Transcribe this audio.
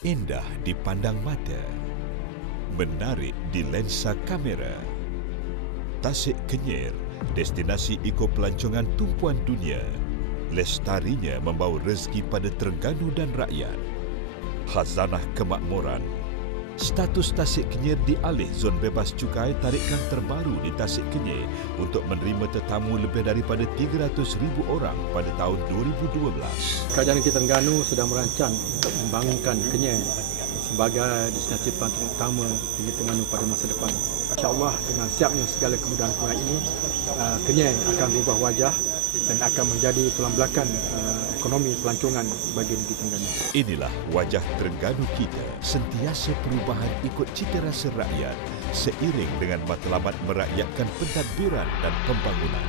Indah dipandang mata. Menarik di lensa kamera. Tasik Kenyir, destinasi ekopelancongan tumpuan dunia. Lestarinya membawa rezeki pada Terengganu dan rakyat. Khazanah kemakmuran. Status Tasik Kenyir dialih zon bebas cukai tarikan terbaru di Tasik Kenyir untuk menerima tetamu lebih daripada 300,000 orang pada tahun 2012. Kerajaan Negeri Terengganu sedang merancang untuk membangunkan Kenyir sebagai destinasi pelancongan utama Negeri Terengganu pada masa depan. InsyaAllah dengan siapnya segala kemudahan-kemudahan ini, uh, Kenyir akan berubah wajah dan akan menjadi tulang belakang uh, ekonomi pelancongan bagi Negeri Terengganu. Inilah wajah Terengganu kita sentiasa perubahan ikut cita rasa rakyat seiring dengan matlamat merakyatkan pentadbiran dan pembangunan.